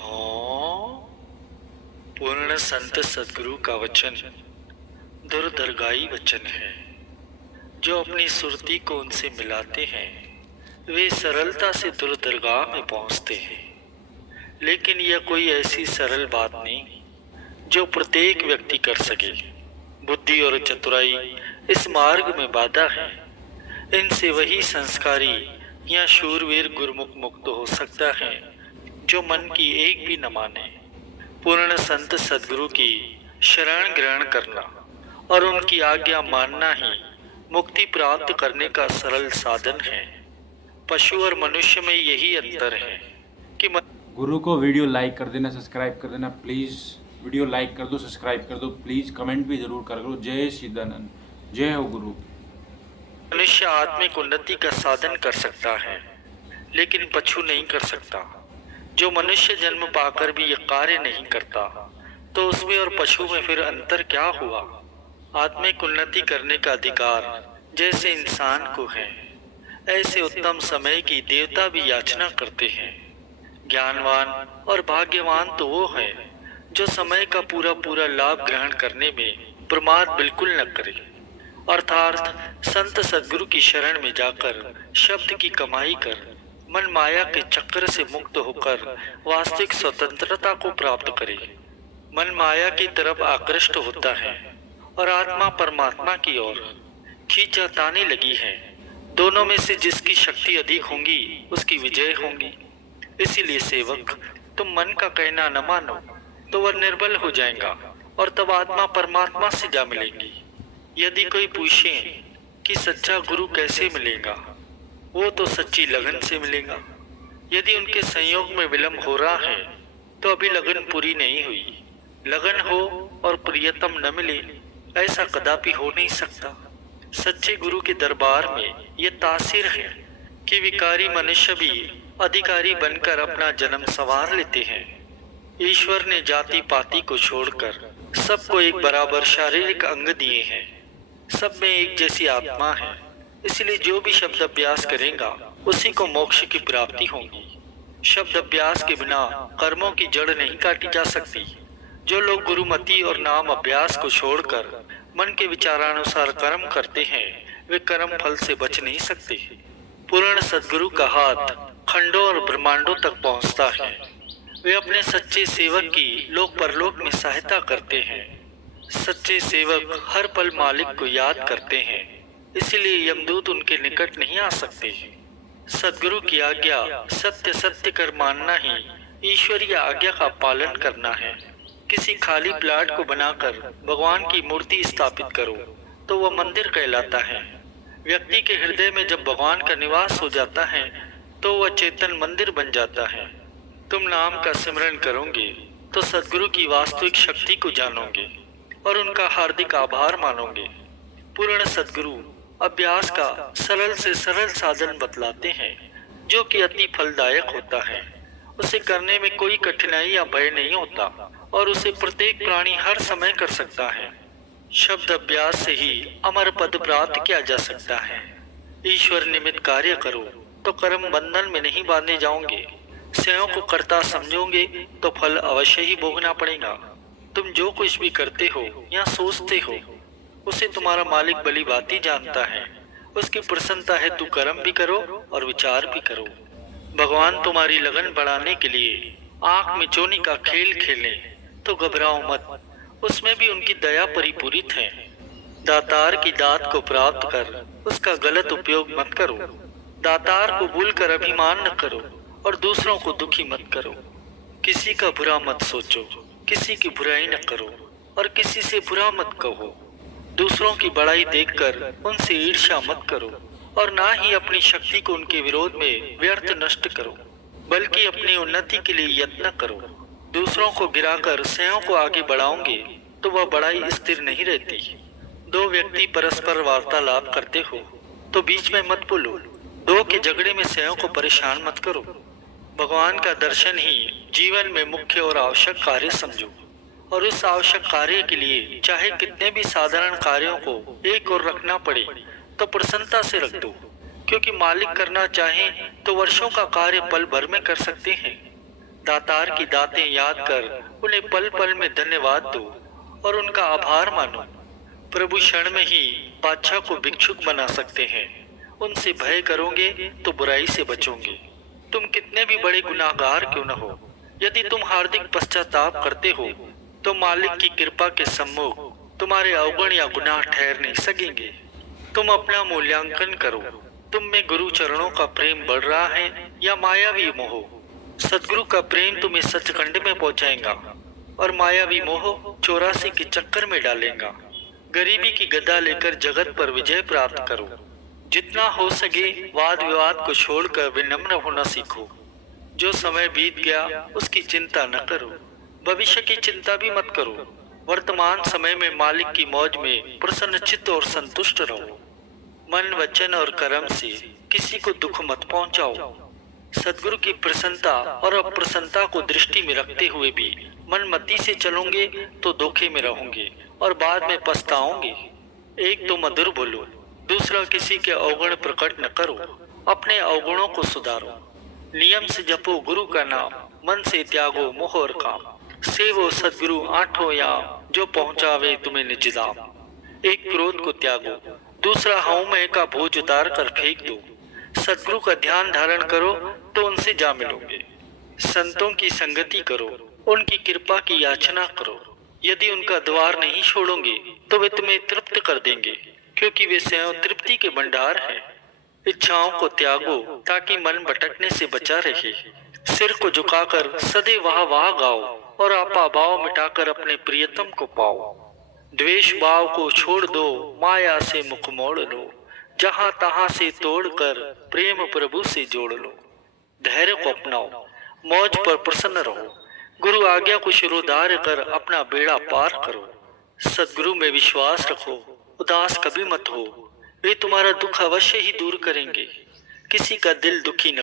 हाँ, पूर्ण संत सदगुरु का वचन दुर्दर्गाई वचन है। जो अपनी सुरती को उनसे मिलाते हैं वे सरलता से दुर्दरगाह में पहुंचते हैं। लेकिन यह कोई ऐसी सरल बात नहीं जो प्रत्येक व्यक्ति कर सके। बुद्धि और चतुराई इस मार्ग में बाधा है। इनसे वही संस्कारी या शूरवीर गुरुमुख मुक्त हो सकता है जो मन की एक भी न माने। पूर्ण संत सदगुरु की शरण ग्रहण करना और उनकी आज्ञा मानना ही मुक्ति प्राप्त करने का सरल साधन है। पशु और मनुष्य में यही अंतर है कि गुरु को वीडियो लाइक कर देना, सब्सक्राइब कर देना प्लीज़। वीडियो लाइक कर दो, सब्सक्राइब कर दो प्लीज़, कमेंट भी ज़रूर कर दो। जय सिद्धानंद, जय हो गुरु। मनुष्य आत्मिक उन्नति का साधन कर सकता है लेकिन पशु नहीं कर सकता। जो मनुष्य जन्म पाकर भी यह कार्य नहीं करता तो उसमें और पशु में फिर अंतर क्या हुआ। आत्मिक उन्नति करने का अधिकार जैसे इंसान को है ऐसे उत्तम समय की देवता भी याचना करते हैं। ज्ञानवान और भाग्यवान तो वो है जो समय का पूरा पूरा लाभ ग्रहण करने में प्रमाद बिल्कुल न करे, अर्थात संत सदगुरु की शरण में जाकर शब्द की कमाई कर मन माया के चक्र से मुक्त होकर वास्तविक स्वतंत्रता को प्राप्त करे। मन माया की तरफ आकृष्ट होता है और आत्मा परमात्मा की ओर खींचातानी लगी है। दोनों में से जिसकी शक्ति अधिक होंगी उसकी विजय होंगी। इसीलिए सेवक, तुम मन का कहना न मानो तो वह निर्बल हो जाएगा और तब आत्मा परमात्मा से जा मिलेंगी। यदि कोई पूछे कि सच्चा गुरु कैसे मिलेगा, वो तो सच्ची लगन से मिलेगा। यदि उनके संयोग में विलंब हो रहा है तो अभी लगन पूरी नहीं हुई। लगन हो और प्रियतम न मिले ऐसा कदापि हो नहीं सकता। सच्चे गुरु के दरबार में ये तासीर है कि विकारी मनुष्य भी अधिकारी बनकर अपना जन्म संवार लेते हैं। ईश्वर ने जाति पाति को छोड़कर सबको एक बराबर शारीरिक अंग दिए हैं। सब में एक जैसी आत्मा है। इसलिए जो भी शब्द अभ्यास करेगा उसी को मोक्ष की प्राप्ति होगी। शब्द अभ्यास के बिना कर्मों की जड़ नहीं काटी जा सकती। जो लोग गुरुमति और नाम अभ्यास को छोड़कर मन के विचारानुसार कर्म करते हैं वे कर्म फल से बच नहीं सकते। पूर्ण सदगुरु का हाथ खंडों और ब्रह्मांडों तक पहुंचता है। वे अपने सच्चे सेवक की लोक परलोक में सहायता करते हैं। सच्चे सेवक हर पल मालिक को याद करते हैं, इसलिए यमदूत उनके निकट नहीं आ सकते। सदगुरु की आज्ञा सत्य सत्य कर मानना ही ईश्वरीय आज्ञा का पालन करना है। किसी खाली प्लाट को बनाकर भगवान की मूर्ति स्थापित करो तो वह मंदिर कहलाता है। व्यक्ति के हृदय में जब भगवान का निवास हो जाता है तो वह चेतन मंदिर बन जाता है। तुम नाम का सिमरन करोगे तो सदगुरु की वास्तविक शक्ति को जानोगे और उनका हार्दिक आभार मानोगे। पूर्ण सदगुरु अभ्यास का सरल से सरल साधन बतलाते हैं जो कि अति फलदायक होता है। उसे करने में कोई कठिनाई या भय नहीं होता और उसे प्रत्येक प्राणी हर समय कर सकता है। शब्द अभ्यास से ही अमर पद प्राप्त किया जा सकता है। ईश्वर निमित्त कार्य करो तो कर्म बंधन में नहीं बांधे जाओगे। स्वयं को कर्ता समझोगे तो फल अवश्य ही भोगना पड़ेगा। तुम जो कुछ भी करते हो या सोचते हो उसे तुम्हारा मालिक भली भांति जानता है। उसकी प्रसन्नता है तू कर्म भी करो और विचार भी करो। भगवान तुम्हारी लगन बढ़ाने के लिए आंख मिचौनी का खेल खेले तो घबराओ मत, उसमें भी उनकी दया परिपूरित है। दातार की दात को प्राप्त कर उसका गलत उपयोग मत करो। दातार को भूलकर अभिमान न करो और दूसरों को दुखी मत करो। किसी का बुरा मत सोचो, किसी की बुराई न करो और किसी से बुरा मत कहो। दूसरों की बड़ाई देखकर उनसे ईर्ष्या मत करो और ना ही अपनी शक्ति को उनके विरोध में व्यर्थ नष्ट करो, बल्कि अपनी उन्नति के लिए यत्न करो। दूसरों को गिराकर स्वयं को आगे बढ़ाओगे तो वह बड़ाई स्थिर नहीं रहती। दो व्यक्ति परस्पर वार्तालाप करते हो तो बीच में मत बोलो। दो के झगड़े में स्वयं को परेशान मत करो। भगवान का दर्शन ही जीवन में मुख्य और आवश्यक कार्य समझो और उस आवश्यक कार्य के लिए चाहे कितने भी साधारण कार्यों को एक ओर रखना पड़े तो प्रसन्नता से रख दो, क्योंकि मालिक करना चाहे तो वर्षों का कार्य पल भर में कर सकते हैं। दातार की दातें याद कर उन्हें पल पल में धन्यवाद दो और उनका आभार मानो। प्रभु क्षण में ही बादशाह को भिक्षुक बना सकते हैं। उनसे भय करोगे तो बुराई से बचोगे। तुम कितने भी बड़े गुनाहगार क्यों न हो, यदि तुम हार्दिक पश्चाताप करते हो तो मालिक की कृपा के सम्मुख तुम्हारे अवगुण या गुनाह ठहर नहीं सकेंगे। तुम अपना मूल्यांकन करो, तुम में गुरु चरणों का प्रेम बढ़ रहा है या मायावी मोह। सदगुरु का प्रेम तुम्हें सचखंड में पहुंचाएगा और मायावी मोह 84 के चक्कर में डालेगा। गरीबी की गदा लेकर जगत पर विजय प्राप्त करो। जितना हो सके वाद विवाद को छोड़कर विनम्र होना सीखो। जो समय बीत गया उसकी चिंता न करो, भविष्य की चिंता भी मत करो। वर्तमान समय में मालिक की मौज में प्रसन्नचित्त और संतुष्ट रहो। मन, वचन और कर्म से किसी को दुख मत पहुंचाओ। सदगुरु की प्रसन्नता और अप्रसन्नता को दृष्टि में रखते हुए भी मनमति से चलोगे तो धोखे में रहोगे और बाद में पछताओगे। एक तो मधुर बोलो, दूसरा किसी के अवगुण प्रकट न करो। अपने अवगुणों को सुधारो। नियम से जपो गुरु का नाम, मन से त्यागो मोह और काम। सेवो सदगुरु आठों याम, जो पहुंचावे तुम्हें निज धाम। एक क्रोध को त्यागो, दूसरा हऊमय का बोझ उतार कर फेंक दो। सदगुरु का ध्यान धारण करो तो उनसे जा मिलोगे। संतों की संगति करो, उनकी कृपा की याचना करो। यदि उनका द्वार नहीं छोड़ोगे तो वे तुम्हें तृप्त कर देंगे, क्योंकि वे स्वयं तृप्ति के भंडार हैं। इच्छाओं को त्यागो ताकि मन भटकने से बचा रहे। सिर को झुकाकर सदैव वाह वाह गाओ और आपा भाव मिटाकर अपने प्रियतम को पाओ। द्वेष भाव को छोड़ दो, माया से मुख मोड़ लो। जहां तहां से तोड़कर प्रेम प्रभु से जोड़ लो। धैर्य को अपनाओ, मौज पर प्रसन्न रहो। गुरु आज्ञा को शिरोधार्य कर अपना बेड़ा पार करो। सदगुरु में विश्वास रखो, उदास कभी मत हो। वे तुम्हारा दुख अवश्य ही दूर करेंगे। किसी का दिल दुखी न